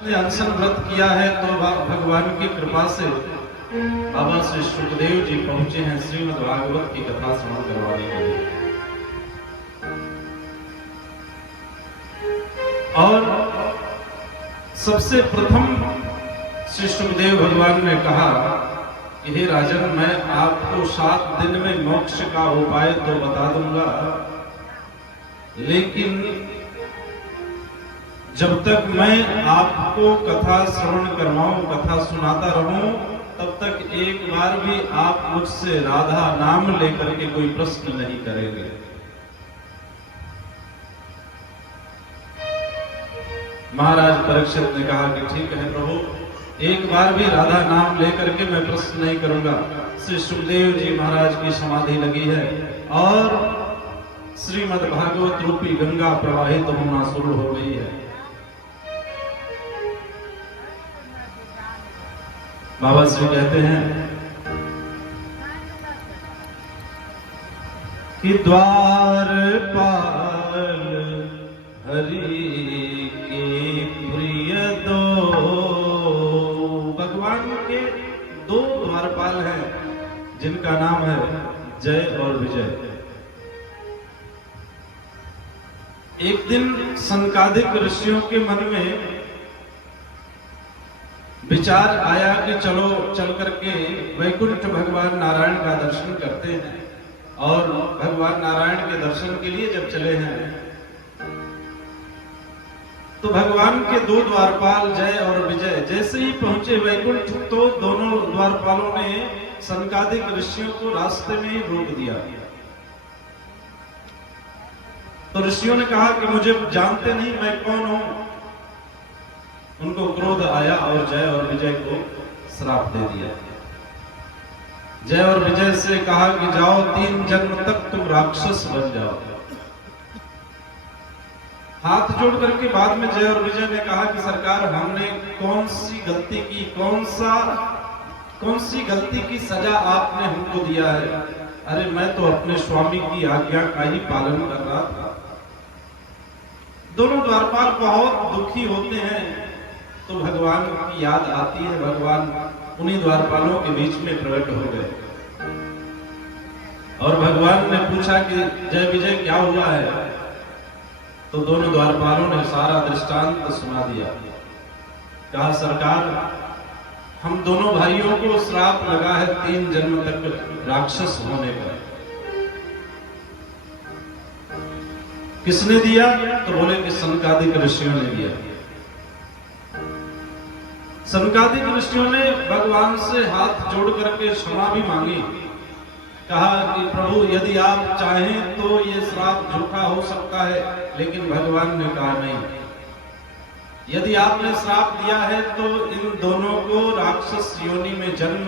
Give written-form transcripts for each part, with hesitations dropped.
ने अनशन व्रत किया है तो भगवान की कृपा से बाबा श्री सुखदेव जी पहुंचे हैं श्रीमद् भागवत की कथा श्रवण करवाने के लिए। और सबसे प्रथम श्री सुखदेव भगवान ने कहा कि हे राजन, मैं आपको 7 दिन में मोक्ष का उपाय तो बता दूंगा, लेकिन जब तक मैं आपको कथा श्रवण करवाऊं, कथा सुनाता रहूं, तब तक एक बार भी आप मुझसे राधा नाम लेकर के कोई प्रश्न नहीं करेंगे। महाराज परीक्षित ने कहा कि ठीक है प्रभु, एक बार भी राधा नाम लेकर के मैं प्रश्न नहीं करूंगा। श्री सुखदेव जी महाराज की समाधि लगी है और श्रीमद् भागवत रूपी गंगा प्रवाहित होना शुरू हो गई है। बाबा श्री कहते हैं कि द्वारपाल हरि के प्रिय दो, भगवान के 2 द्वारपाल हैं जिनका नाम है जय और विजय। एक दिन सनकादिक ऋषियों के मन में विचार आया कि चलो चल करके वैकुंठ भगवान नारायण का दर्शन करते हैं। और भगवान नारायण के दर्शन के लिए जब चले हैं तो भगवान के 2 द्वारपाल जय और विजय जैसे ही पहुंचे वैकुंठ, तो दोनों द्वारपालों ने सनकादिक ऋषियों को रास्ते में ही रोक दिया। तो ऋषियों ने कहा कि मुझे जानते नहीं, मैं कौन हूं। उनको क्रोध आया और जय और विजय को श्राप दे दिया। जय और विजय से कहा कि जाओ, 3 जन्म तक तुम राक्षस बन जाओ। हाथ जोड़ करके बाद में जय और विजय ने कहा कि सरकार, हमने कौन सी गलती की, कौन सी गलती की सजा आपने हमको दिया है? अरे मैं तो अपने स्वामी की आज्ञा का ही पालन कर रहा था। दोनों द्वारपाल बहुत दुखी होते हैं तो भगवान की याद आती है। भगवान उन्हीं द्वारपालों के बीच में प्रकट हो गए और भगवान ने पूछा कि जय विजय क्या हुआ है? तो दोनों द्वारपालों ने सारा दृष्टांत सुना दिया। कहा, सरकार, हम दोनों भाइयों को श्राप लगा है 3 जन्म तक राक्षस होने का। किसने दिया? तो बोले कि सनकादिक ऋषियों ने दिया। सनकादिक ऋषियों ने भगवान से हाथ जोड़ करके क्षमा भी मांगी। कहा कि प्रभु, यदि आप चाहें तो ये श्राप झूठा हो सकता है, लेकिन भगवान ने कहा नहीं, यदि आपने श्राप दिया है तो इन दोनों को राक्षस योनि में जन्म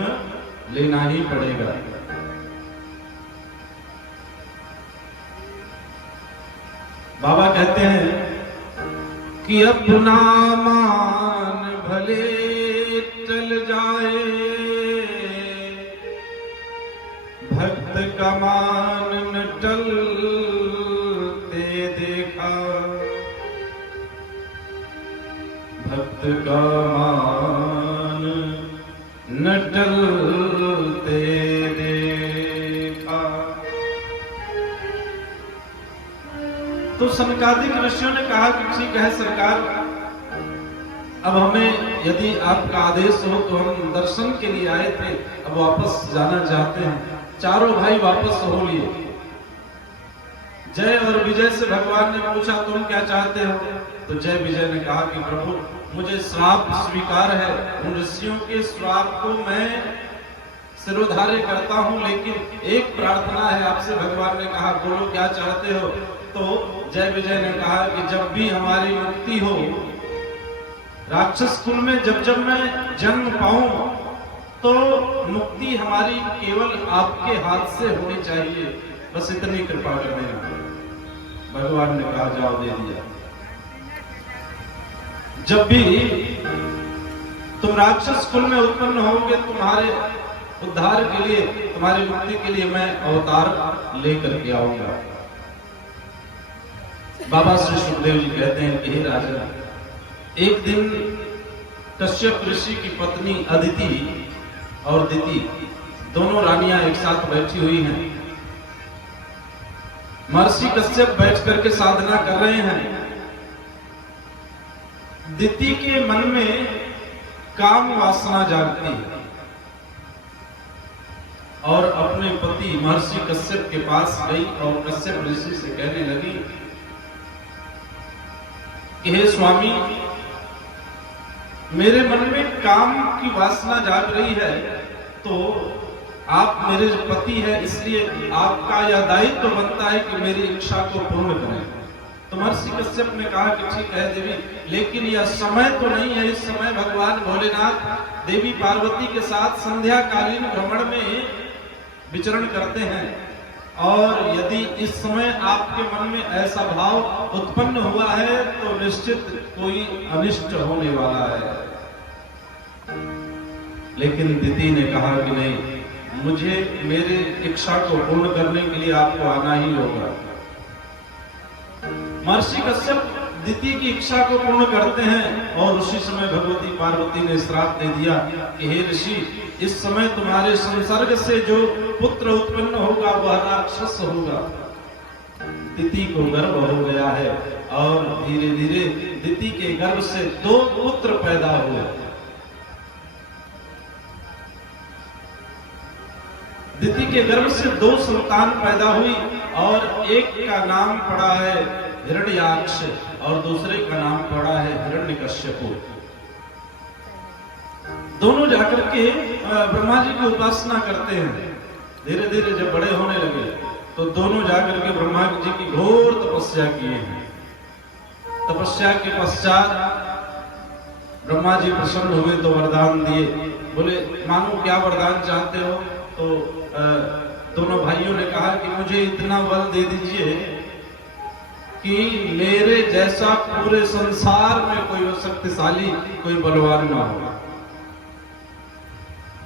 लेना ही पड़ेगा। बाबा कहते हैं कि अपना मान भले चल जाए, भक्त का मान न टलते देखा, भक्त का मान न टलते देखा। तो सनकादिक ऋषियों ने कहा कि ठीक है सरकार, अब हमें यदि आपका आदेश हो तो हम दर्शन के लिए आए थे, अब वापस जाना चाहते हैं। चारों भाई वापस हो लिए। जय और विजय से भगवान ने पूछा, तुम क्या चाहते हो? तो जय विजय ने कहा कि प्रभु, मुझे श्राप स्वीकार है, उन ऋषियों के श्राप को मैं सिरोधार्य करता हूं, लेकिन एक प्रार्थना है आपसे। भगवान ने कहा, बोलो क्या चाहते हो? तो जय विजय ने कहा कि जब भी हमारी मुक्ति हो, राक्षस कुल में जब मैं जन्म पाऊं, तो मुक्ति हमारी केवल आपके हाथ से होनी चाहिए, बस इतनी कृपा कर देना। भगवान ने कहा, जाओ, दे दिया। जब भी तुम राक्षस कुल में उत्पन्न होगे, तुम्हारे उद्धार के लिए, तुम्हारी मुक्ति के लिए मैं अवतार लेकर के आऊंगा। बाबा श्री सुखदेव जी कहते हैं कि हे राजा, एक दिन कश्यप ऋषि की पत्नी अदिति और दिति दोनों रानियां एक साथ बैठी हुई हैं। महर्षि कश्यप बैठ करके साधना कर रहे हैं। दिति के मन में काम वासना जागती है और अपने पति महर्षि कश्यप के पास गई और कश्यप ऋषि से कहने लगी कि हे स्वामी, मेरे मन में काम की वासना जाग रही है, तो आप मेरे पति हैं, इसलिए आपका यह दायित्व बनता है कि मेरी इच्छा को पूर्ण करें। तो महर्षि कश्यप ने कहा कि ठीक है देवी, लेकिन यह समय तो नहीं है। इस समय भगवान भोलेनाथ देवी पार्वती के साथ संध्याकालीन भ्रमण में विचरण करते हैं, और यदि इस समय आपके मन में ऐसा भाव उत्पन्न हुआ है तो निश्चित कोई अनिष्ट होने वाला है। लेकिन दिति ने कहा कि नहीं, मुझे मेरे इच्छा को पूर्ण करने के लिए आपको आना ही होगा। महर्षि कश्यप दिति की इच्छा को पूर्ण करते हैं और उसी समय भगवती पार्वती ने श्राप दे दिया कि हे ऋषि, इस समय तुम्हारे संसर्ग से जो पुत्र उत्पन्न होगा वह राक्षस होगा। दिति को गर्भ हो गया है और धीरे धीरे दिति के गर्भ से 2 पुत्र पैदा हुए। दिति के गर्भ से 2 संतान पैदा हुई और एक का नाम पड़ा है हिरण्याक्ष और दूसरे का नाम पड़ा है हिरण्यकश्यप। दोनों जाकर के ब्रह्मा जी की उपासना करते हैं। धीरे धीरे जब बड़े होने लगे तो दोनों जाकर के ब्रह्मा जी की घोर तपस्या किए हैं। तपस्या के पश्चात ब्रह्मा जी प्रसन्न हुए तो वरदान दिए। बोले मानो क्या वरदान चाहते हो? तो दोनों भाइयों ने कहा कि मुझे इतना बल दे दीजिए कि मेरे जैसा पूरे संसार में कोई शक्तिशाली, कोई बलवान ना हो।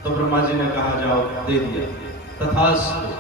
तो ब्रह्मा जी ने कहा जाओ, दे दिया। तथास्तु।